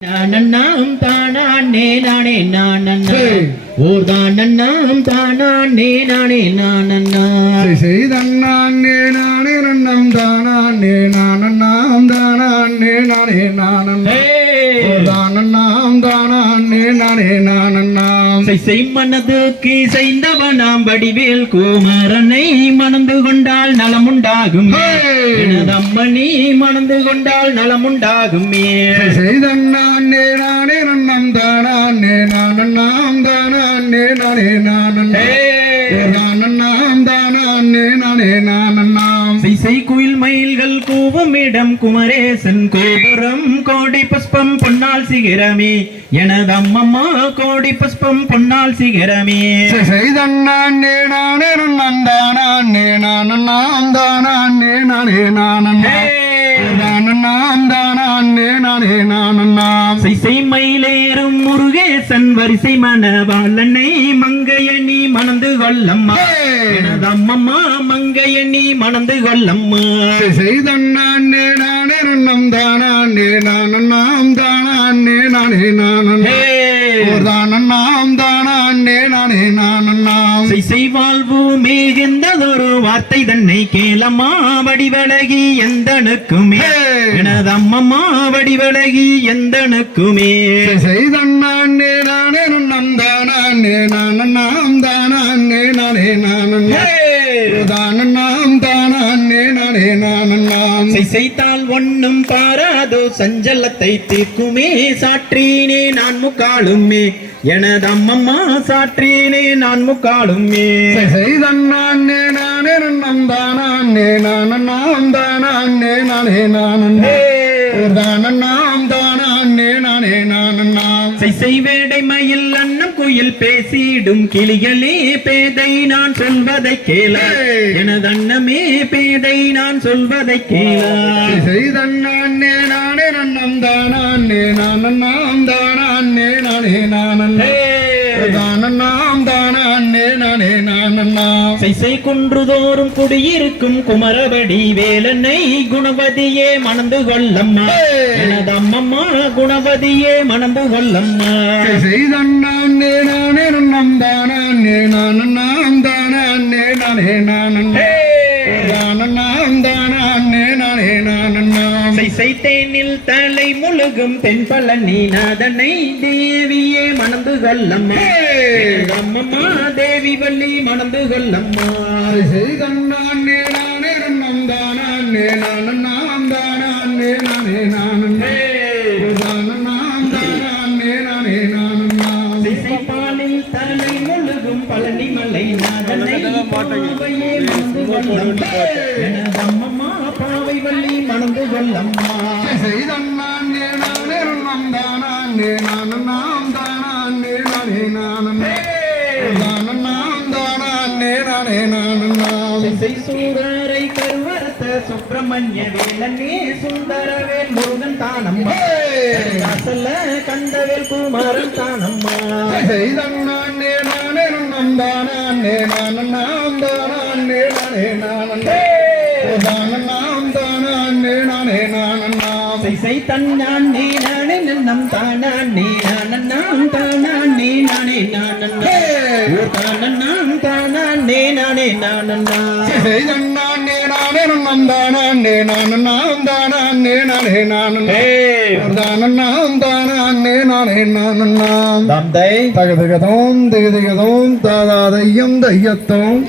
நானண்ணாம் தானே நானே நானண்ணா ஓர் தானண்ணாம் தானே நானே நானண்ணா செய்தண்ணே நானே நன்னம் தானே நானண்ணாம் தானே நானே நானண்ணா தானண்ணாம் தானே நானே நானண்ணாம் செய் மனதுக்கு செய்தவனாம் வடிவேல் குமாரனை மணந்து கொண்டால் நலமுண்டாகும் அம்மணி மணந்து கொண்டால் நலமுண்டாகும் செய்தண்ணே நானே நன்னம் தானே நானண்ணாம் தானே நானே நானண்ணா நானண்ணாம் தானே நானே நானண்ணாம் செய் குயில் மயில்கள் கூவும் இடம் குமரேசன் கோபுரம் கோடி புஷ்பம் பொன்னால் சிகரமே எனது அம்மம்மா கோடி புஷ்பம் பொன்னால் சிகரமே செய்தண்ணே நானே நன்னம் தானே நானண்ணாம் தானே நானே நானண்ணா நானண்ணாம் தானே நானே நானண்ணாம் செய் மயிலேறும் முருகேசன் வரிசை மணவாளனை மங்கையணி மணந்து கொள்ளம்மா எனது அம்மம்மா மங்கையணி மணந்து கொள்ளம்மா செய்தண்ணே நானே நன்னம் தானே நானண்ணாம் தானே நானே நானண்ணா தானண்ணாம் தானே நானே நானண்ணாம் செய் வாழ்வு மிகுந்ததொரு வார்த்தை தன்னை கேளம்மா வடிவழகி எந்தனுக்குமே எனது அம்மம்மா வடிவழகி எந்தனுக்குமே செய்தண்ணே நானே நன்னம் தானே நானண்ணாம் தானே நானே நானண்ணா தானண்ணாம் தானே நானே நானண்ணாம் செய்தால் ஒன்னும் பாராதோ சஞ்சலத்தை தீர்க்குமே சாற்றினே நான் முக்காலுமே எனது அம்மம்மா சாற்றினே நான் முக்காலுமே செய்தண்ணே நானே நன்னம் தானே நானண்ணாம் தானே நானே நானண்ணா தானண்ணாம் தானே நானே நானண்ணாம் செய் வேடை மயில் அன்னம் குயில் பேசிடும் கிளிகளே பேதை நான் சொல்வதை கேள எனது அன்னமே பேதை நான் சொல்வதை கேள செய்தண்ணே நானே நன்னம் தானே நானண்ணாம் தானே நானே நானண்ணா தானண்ணாம் தானே நானே நானண்ணாம் செய் குன்றுதோறும் குடியிருக்கும் குமரவடி வேலனை குணவதியே மணந்து கொள்ளம்மா எனது அம்மம்மா குணவதியே மணந்து கொள்ளம்மா செய்தண்ணே நானே நன்னம் தானே நானண்ணாம் தானே நானே நானண்ணா தானண்ணாம் தானே நானே நானண்ணாம் செய்தேனில் தலை முழுகும் தென்பழனி நாதனை தேவியே மணந்து கொள்ளம்மா அம்மம்மா தேவி வள்ளி மணந்து கொள்ளம்மா செய்தண்ணே நானே நன்னம் தானே நானண்ணாம் தானே நானே நானண்ணா தானண்ணாம் தானே நானே நானண்ணாம் பாலில் தலை முழுகும் பழனி மலை நாதனை பாவையே மணந்து கொள்ளம்மா எனது அம்மம்மா பாவை வள்ளி மணந்து கொள்ளம்மா செய்தண்ணே நானே நன்னம் தானே நானண்ணாம் தானே நானே நானண்ணா தானண்ணாம் தானே நானே நானண்ணாம் சூரரை கருவரத்த சுப்பிரமணிய வேலனே சுந்தரவேல் முருகன் தானம்மா கந்தவேல் குமாரன் தானம்மா செய்தண்ணே நானே நன்னம் தானே நானண்ணாம் தானே நானே நானண்ணா தானண்ணாம் தானே நானே நானண்ணாம் செய் தன்னானே நானே நன்னம் தானே நானண்ணாம் தானே நானே நானண்ணா தானண்ணாம் தானே நானே நானண்ணா செய்தண்ணே நானே நன்னம் தானே நானண்ணாம் தானே நானே நானண்ணா தானண்ணாம் தானே நானே நானண்ணாம் தம் தை தகதகதோம் திகதிகதோம் தாதாதையம் தையத்தோம்